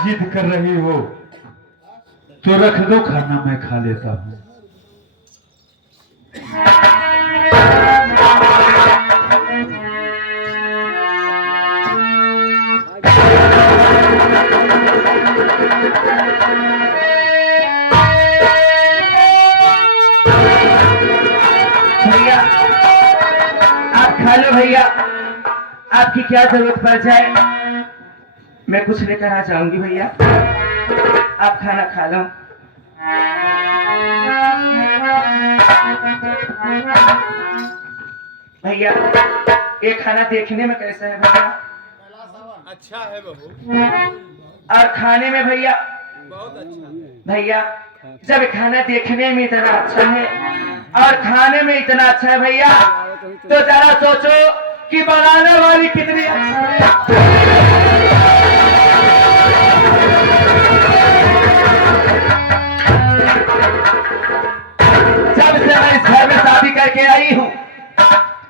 जिद कर रही हो तो रख दो खाना, मैं खा लेता हूँ। भैया आप खा लो भैया, आपकी क्या जरूरत पड़ जाए मैं कुछ लेकर आ जाऊंगी भैया, आप खाना खा लो। भैया ये खाना देखने में कैसा है भैया? अच्छा है बहू, और खाने में भैया बहुत अच्छा है। भैया जब खाना देखने में इतना अच्छा है और खाने में इतना अच्छा है भैया, तो जरा सोचो कि बनाने वाली कितनी अच्छी है। जब से मैं इस घर में शादी करके आई हूँ,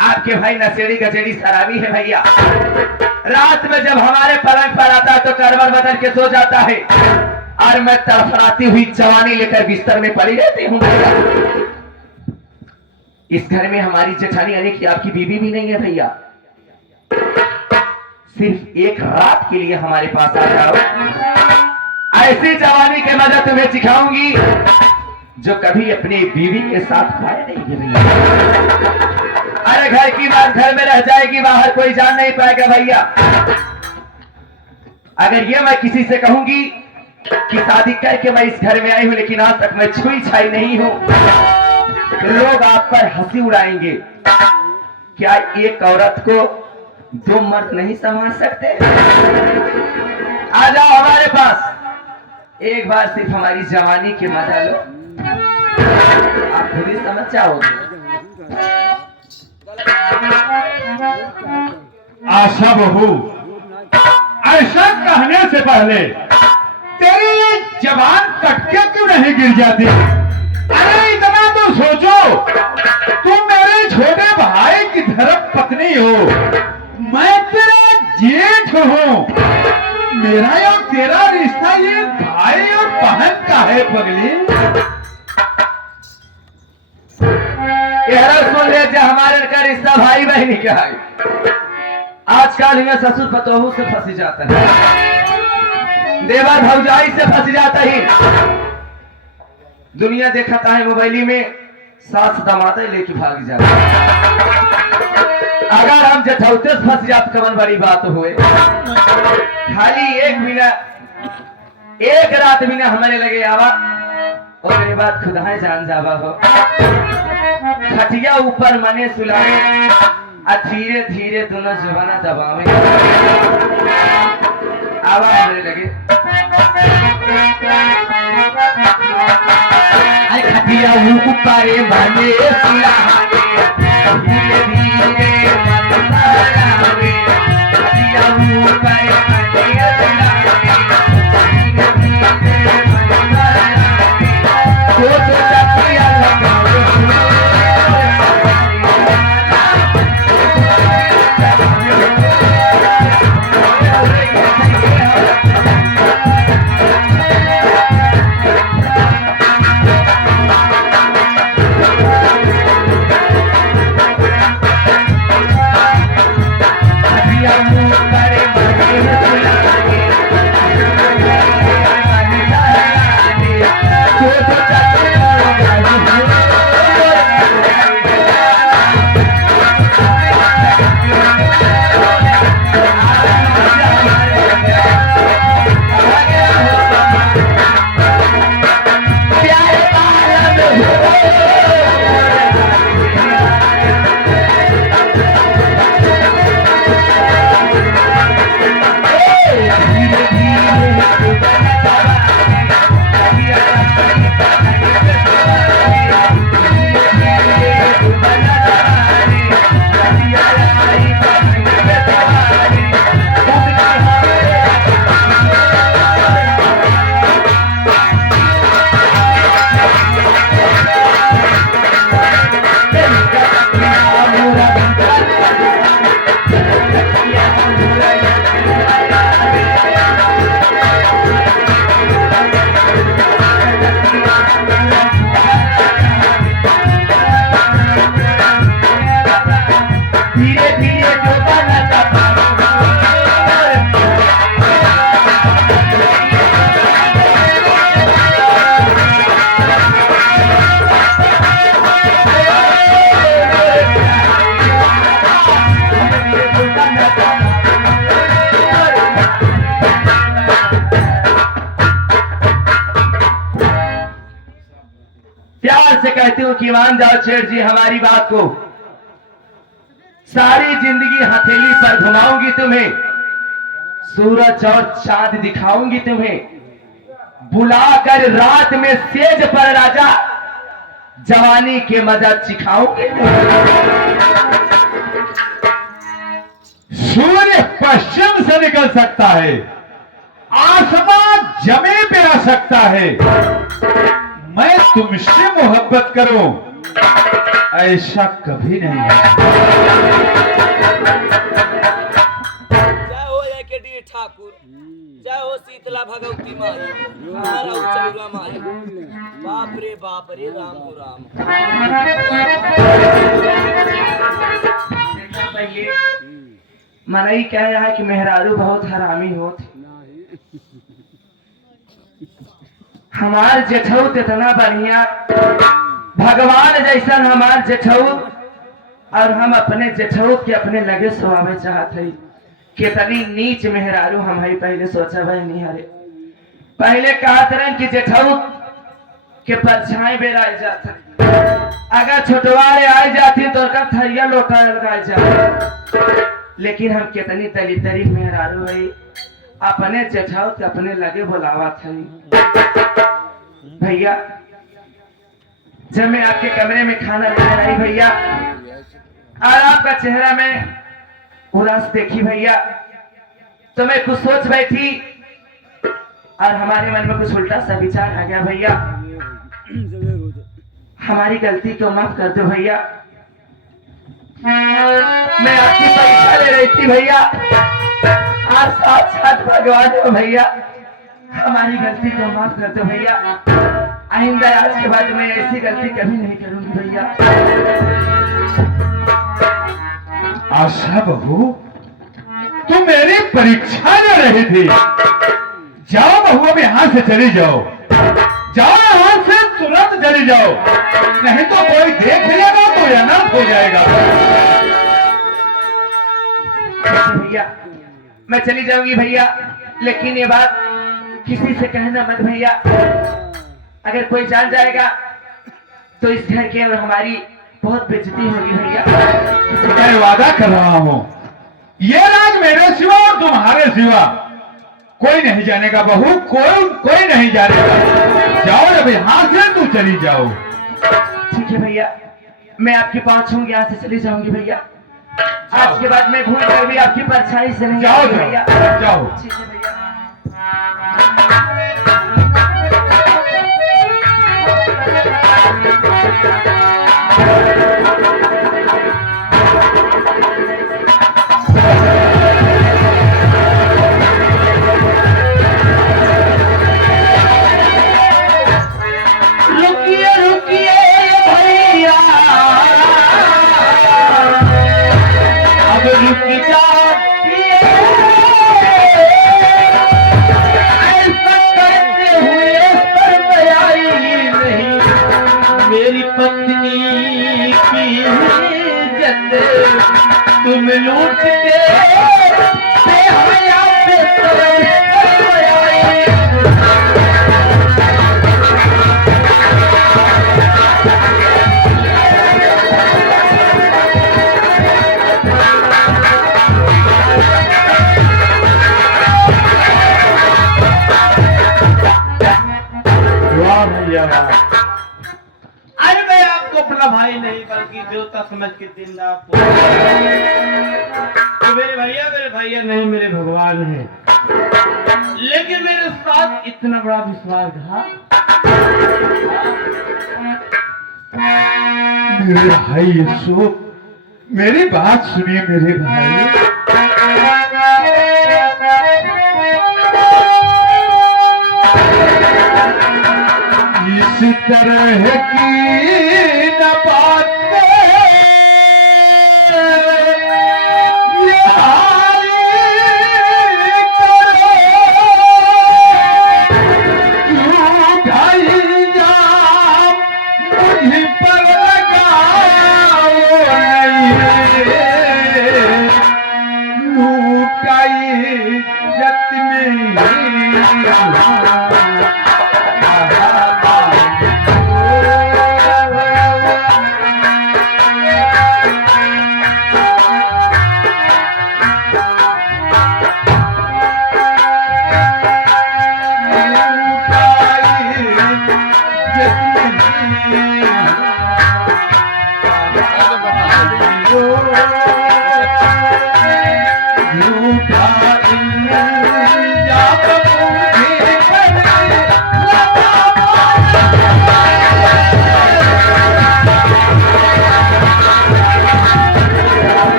आपके भाई नशेड़ी गजेड़ी शराबी है भैया। रात में जब हमारे पलंग पर आता तो करवट बदल के सो जाता है और मैं तड़फड़ाती हुई जवानी लेकर बिस्तर में पड़ी रहती हूँ भैया। इस घर में हमारी जेठानी यानी कि आपकी बीवी भी नहीं है भैया। सिर्फ एक रात के लिए हमारे पास आ जाओ, ऐसी जवानी के मजा तुम्हें सिखाऊंगी जो कभी अपनी बीवी के साथ पाया नहीं है भैया। अरे घर की बात घर में रह जाएगी, बाहर कोई जान नहीं पाएगा भैया। अगर ये मैं किसी से कहूंगी कि शादी करके मैं इस घर में आई हूं लेकिन आज तक मैं छुई छाई नहीं हूं, लोग आप पर हंसी उड़ाएंगे। क्या एक औरत को दो मर्द नहीं संभाल सकते? आ जाओ हमारे पास, एक बार सिर्फ हमारी जवानी के मजा लो, आप खुद ही समझ जाओगे। आशा बहू, ऐसा कहने से पहले तेरी ये जबान कटके क्यों नहीं गिर जाती? अरे इतना तो सोचो, तुम मेरे छोटे भाई की धर्म पत्नी हो, मैं तेरा जेठ हूँ। मेरा और तेरा रिश्ता ये भाई और बहन का है पगली। सुन ले जो हमारे का रिश्ता भाई बहनी का है। आजकल में ससुर पतोहू से फंस जाता है, देवर भौजाई से फंस जाता ही। दुनिया देखता है मोबाइली में सास दमाते लेके भाग जाता है। अगर हम जठौते से फंस जाते कमन बड़ी बात हुए। खाली एक मिनट एक रात बिना हमारे लगे आवा और मेरे बाद खुदा जान जावा हो। खटिया ऊपर मने सुलावे और धीरे धीरे दोनों जवाना दबावे आवा हमारे लगे। खटिया ऊपर मने सुलावे धीरे धीरे मन सलावे, खटिया ऊपर मने सुलावे धीरे धीरे मन सलावे। तो चकिया लगाओ करे कहती हूँ कि मान जाओ सेठ जी हमारी बात को। सारी जिंदगी हथेली पर घुमाऊंगी तुम्हें, सूरज और चांद दिखाऊंगी तुम्हें, बुलाकर रात में सेज पर राजा जवानी के मजा चिखाऊंगी। सूर्य पश्चिम से निकल सकता है, आसमान जमीन पे आ सकता है, मैं तुमसे मोहब्बत करूं ऐसा कभी नहीं है। जय हो एकेडी ठाकुर, जय हो शीतला भगवती माई, हमारा उच्चौरा माई। बाप रे राम हो राम। पहले मनई कह रहा है कि मेहरारू बहुत हरामी होत। हमार जेठौत इतना बढ़िया, भगवान जैसा हमार जेठौत, और हम अपने जेठौत के अपने लगे सुहावे चाहत है। कितनी नीच मेहरारू हम है पहले सोचा भाई नहीं हरे। पहले कहत रहे कि जेठौत के परछाई बेरा जाता, अगर छोटवारे आ जाती तो थरिया लोटा लगा जाता। लेकिन हम कितनी तली तरी मेहरारू है, अपने जेठौत के अपने लगे बुलावा था। भैया जब मैं आपके कमरे में खाना लेने आई भैया, और आपका चेहरा में उदास देखी भैया, तो मैं कुछ सोच बैठी और हमारे मन में कुछ उल्टा सा विचार आ गया। भैया हमारी गलती को माफ कर दो भैया, मैं आपकी परीक्षा ले रही थी भैया, आज साथ भगवान हो भैया, हमारी गलती को माफ कर दो भैया। आइंदा आज के बाद मैं ऐसी गलती कभी नहीं करूंगी भैया। आशा बहू, तुम मेरी परीक्षा ले रही थी। जाओ बहू, अब यहां से चली जाओ, जाओ यहां से तुरंत चली जाओ, नहीं तो कोई देख लेगा तो अनर्थ हो जाएगा। भैया मैं चली जाऊंगी भैया, लेकिन ये बात किसी से कहना मत भैया। अगर कोई जान जाएगा तो इस घर के और हमारी बहुत बेइज्जती होगी भैया। मैं वादा कर रहा हूं, ये राज मेरे सिवा और तुम्हारे सिवा कोई नहीं जानेगा बहू, कोई नहीं जानेगा। जाओ अब यहां से तू चली जाओ। ठीक है भैया, मैं आपके पास छूंगी, यहाँ से चली जाऊंगी भैया। आज के बाद मैं भूल कर भी आपकी परछाई से नहीं जाओ आऊंगी भैया। जाओ। ठीक है भैया। रुकिए रुकिए भैया, अब रुक जाइए, ऐसा करते हुए शर्म आई नहीं मेरी पत्नी की इज्जत तुम लूट के बेहया पे शर्म आई। वाह भैया वाह। अरे मैं आपको अपना भाई नहीं बल्कि देवता समझ के दिन रात तो मेरे भैया नहीं, मेरे भगवान हैं। लेकिन मेरे साथ इतना बड़ा विश्वासघात। मेरे भाई यशो, मेरी बात सुनिए मेरे भाई। इस तरह की न बातें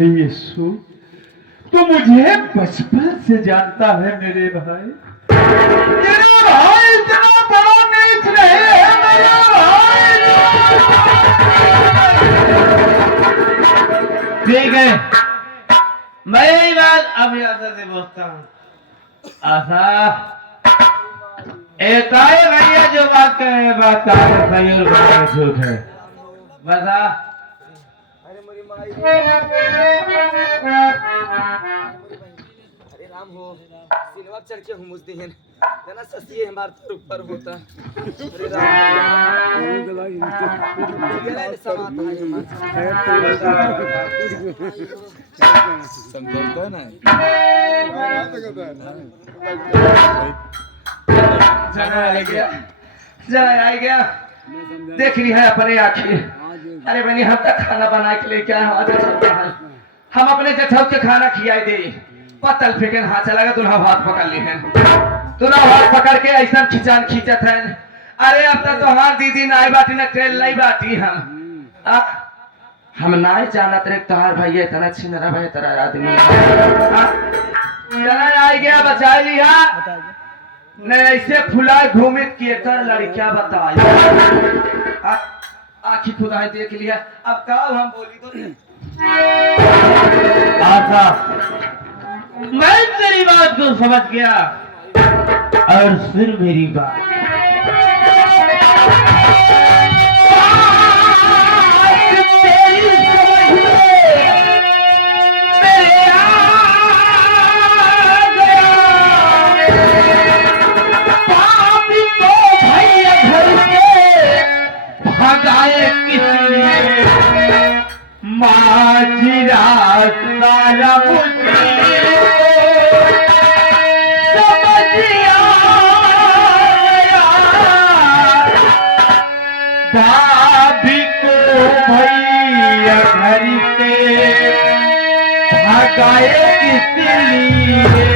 भाई यीशु, तू मुझे बचपन से जानता है मेरे भाई। मेरा भाई इतना बड़ा नीच नहीं है मेरा भाई। ठीक है, मैं यही बात अब आशा से पूछता हूँ। आशा, ताए भैया जो बात कर रहे हैं, बात सही और बात झूठ है, बता। अरे मेरी माई, अरे राम हो, सिनेमा चढ़ के हुमुस दी है ना, सस्ती हमार तो ऊपर होता। अरे राम, ये ले समाता है समझता ना। जरा आ गया, देख ली है अपने आंखें। अरे बनी, हम तक खाना बना के लेके आए हम अपने जठौ के खाना खियाई दे, पतल फेंकन हाथ चला दूल्हा हाथ पकड़ ली है। दूल्हा हाथ पकड़ के ऐसा खिंचान खींचत है। अरे अब तक तो हाँ दीदी नाई बाटी न ट्रेन नहीं बाटी हम नाई जानत रे तोहार भैया इतना छिनरा भाई तेरा आदमी। चला आ गया, बचा लिया नहीं ऐसे फुला घूमित किए कर लड़कियां बताई। आखी खुदा देख लिया, अब का हम बोली तो आशा, मैं तेरी बात को समझ गया, और फिर मेरी बात। भगाए किसी माझिरा सारा भाभी को भैया घर से भगाए किसी लिए।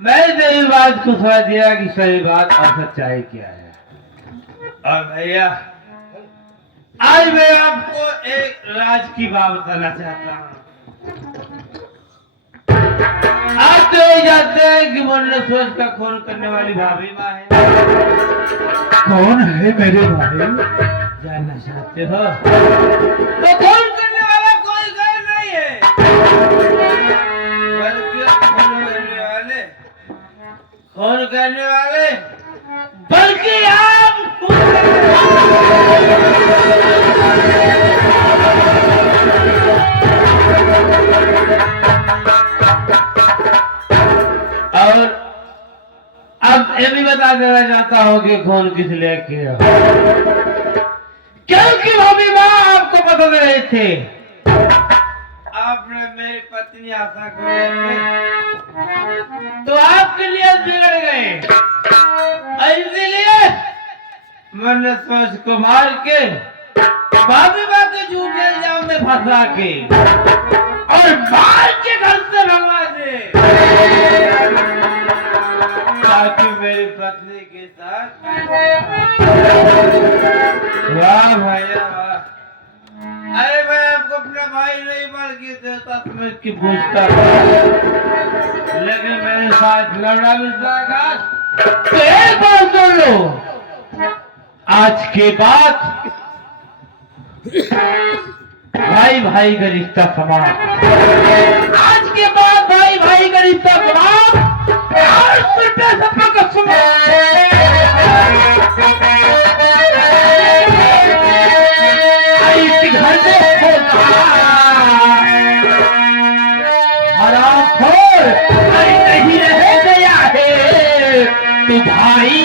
मैं तेरी बात को समझ दिया कि सही बात और सच्चाई क्या है। और भैया, आज मैं आपको एक राज की बात बताना चाहता हूँ। आप तो ये जानते हैं कि मुन्ने सोच का खून करने वाली भाभी माँ है। कौन है मेरे भाई? जानना चाहते हो तो खून करने वाला कोई गैर नहीं है, बल्कि खून करने वाले बल्कि आप और अब ये भी बता देना चाहता हूँ कि खून किस लिए किया, क्योंकि भाभी माँ आपको बदल रहे थे। आपने मेरी पत्नी आशा को तो आपके लिए बिगड़ गए, इसीलिए मैंने सोच को मार के भाभी माँ के झूठे इल्जाम में फंसा के और मार के घर से भगवा दे, ताकि मेरी पत्नी के साथ। वाह भैया वाह, अरे मैं आपको अपना भाई नहीं बल्कि देवता समझ के पूछता था, लेकिन मेरे साथ लड़ा विश्वासघात। तो एक बात सुन लो, आज के बाद भाई भाई का रिश्ता समाप्त। आज के बाद भाई भाई का रिश्ता समाप्त। नहीं रह गया है तू भाई।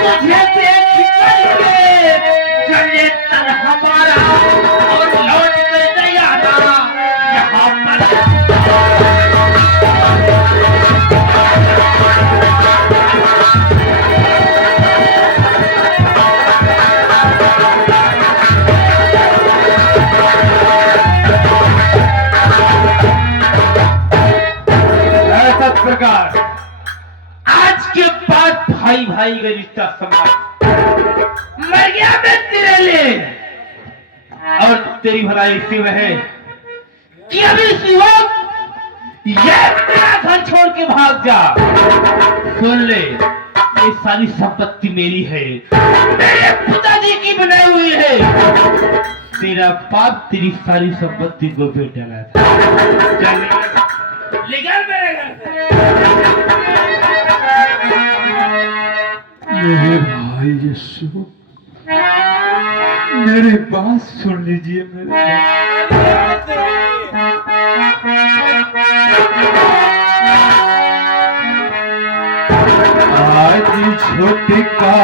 तुझे देख करके चले तन हमारा और लौट कर नहीं आना यहाँ पर। ऐसा प्रकार आज के बाद भाई भाई का रिश्ता समाप्त। मर गया मैं तेरे लिए और तेरी भलाई इसी में है कि अभी इसी वक्त ये तेरा घर छोड़ के भाग जा। सुन ले, ये सारी संपत्ति मेरी है, मेरे पिताजी की बनाई हुई है। तेरा बाप तेरी सारी संपत्ति को बेच डाला था। चल निकल मेरे घर से। मेरे भाई यीशु, मेरी बात सुन लीजिए मेरे भाई। आज छोटे का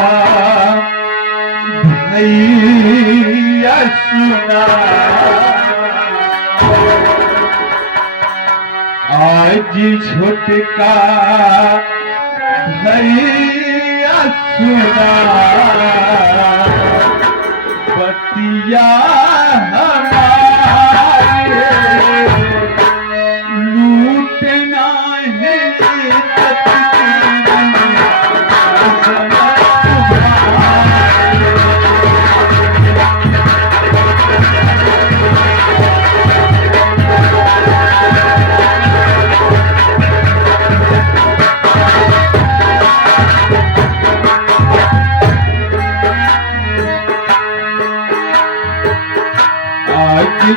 भैया सुना, आज छोटे का भैया सुना, बतिया हमारे लूटना है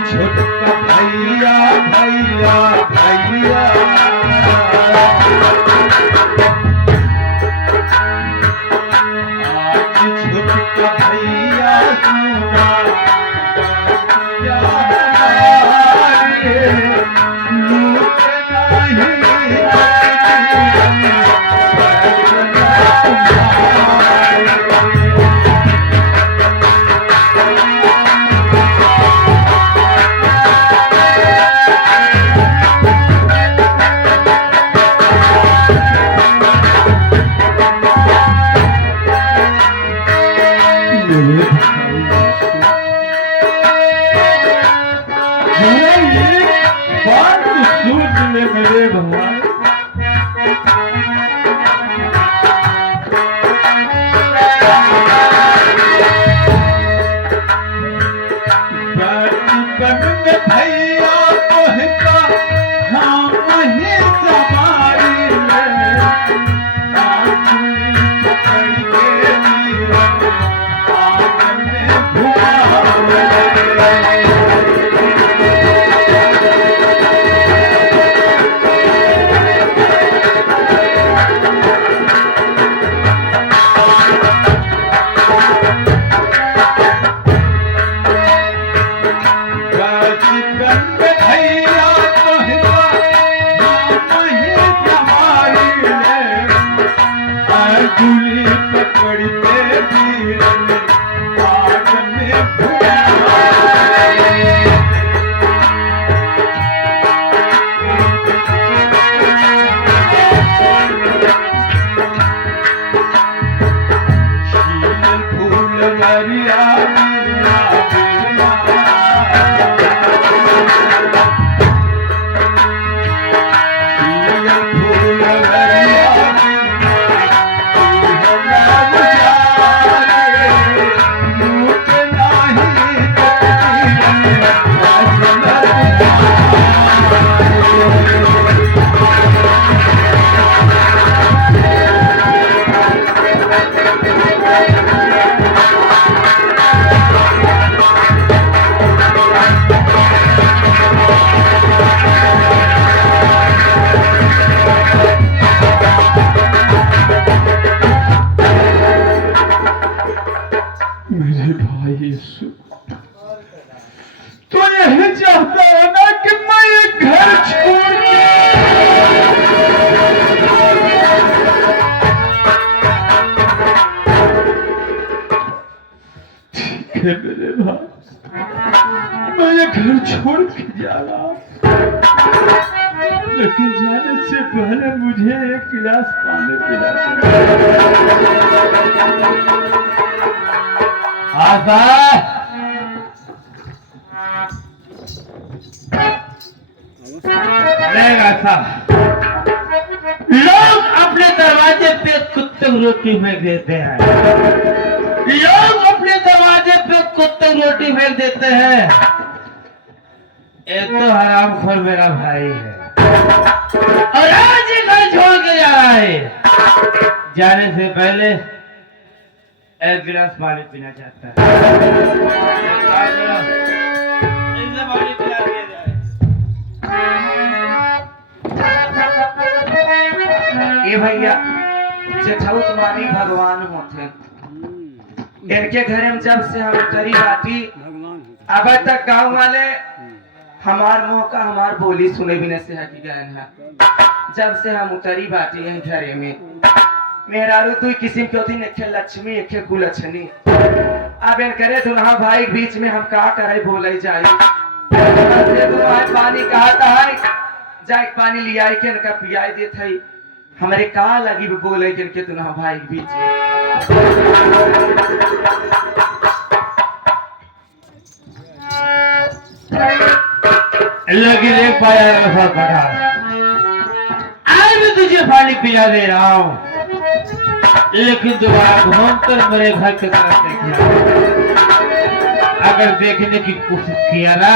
छोटा भैया भैया भैया, आज छोटा भैया सुना, बतिया हमारे लूटना ही मेरे भगवान। बचपन में भैया कहता हाँ वही जमाई में, आँखों पकड़ के मीरा आँगन में घुमाए। है मेरे भाई, मैं ये घर छोड़ के जा रहा हूं, लेकिन जाने से पहले मुझे एक गिलास पानी पिला दे। आशा नहीं आशा, लोग अपने दरवाजे पे कुत्ते को रोटी फेंक देते हैं, लोग अपने दरवाजे पे कुत्ते को रोटी फेंक देते हैं। एक तो हरामखोर मेरा भाई है और आज ही घर छोड़ के जा रहा है। जाने से पहले एक गिलास पानी पीना चाहता है। इसे पानी पिला दिया जाए। ए भैया, जेठऊ तुम्हारी भगवान होते, इनके घर में जब से हम करी बाटी, अब तक गांव वाले हमार मुंह का हमार बोली सुने बिना से हटी गए हैं। जब से हम उतरी बाटी यहीं घरे में, मेहरारू दुई किस्म के होती, एक लक्ष्मी एक कुलक्षणी। अब इन करे दुल्हा भाई बीच में हम का करे बोले जाए, पानी कहता है जाए पानी लिया के इनका पियाई देते है, हमारे का लगी बोले के दुल्हा भाई बीच में। लेकिन एक पाया ऐसा पड़ा, आज मैं तुझे पानी पिला दे रहा हूँ, लेकिन दोबारा घूमकर मेरे घर की तरफ देखना। अगर देखने की कोशिश किया ना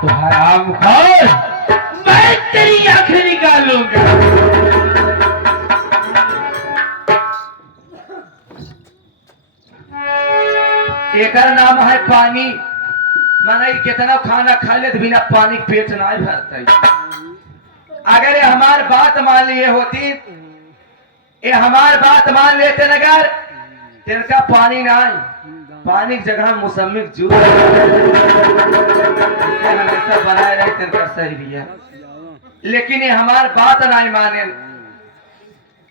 तो हरामखोर मैं तेरी आंखें निकालूंगा। एक नाम है पानी, माना कितना खाना खा ले बिना पानी पेट ना भरता। अगर ये हमार बात मान लिए होती, ये हमार बात मान लेते नगर तिनका पानी ना, पानी की जगह मौसमी जूस हमेशा बनाए रहे तिनका सही है। लेकिन ये हमार बात नहीं माने,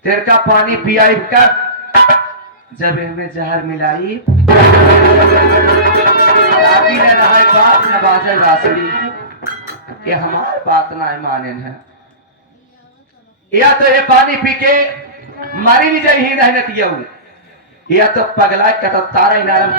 तिनका पानी पियाई का जब इनमें जहर मिलाई बात न बाजे रासड़ी, ये हमार बात नहीं माने है। या तो ये पानी पी के मारी नहीं जाए ही नहीं, या तो पगला का तारा ही नारम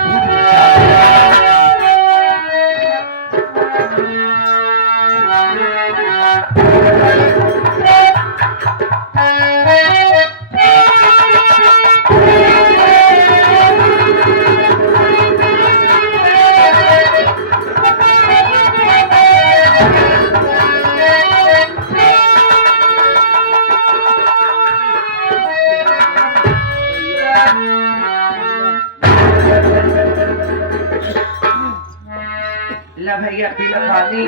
भैया पीला पानी,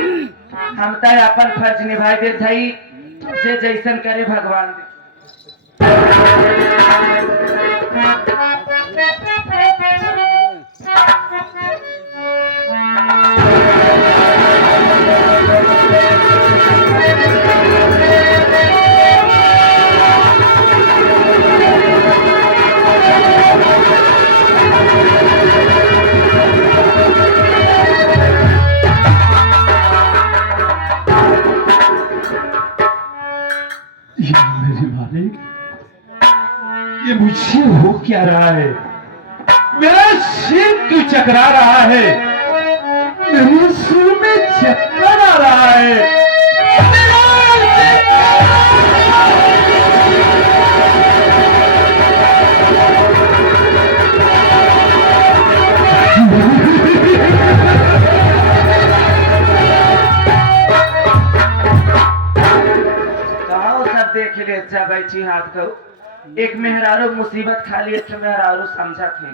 हम तो अपन फर्ज निभाई दे थई, जे जैसन करे भगवान दे। मेरे मालिक, ये मुझसे हो क्या रहा है? मेरा सिर क्यों चकरा रहा है? मेरे सिर में चक्कर आ रहा है। देख ले अच्छा बैठी हाथ को, एक मेहरारू मुसीबत खा लिए, मेहरारू समझा थे।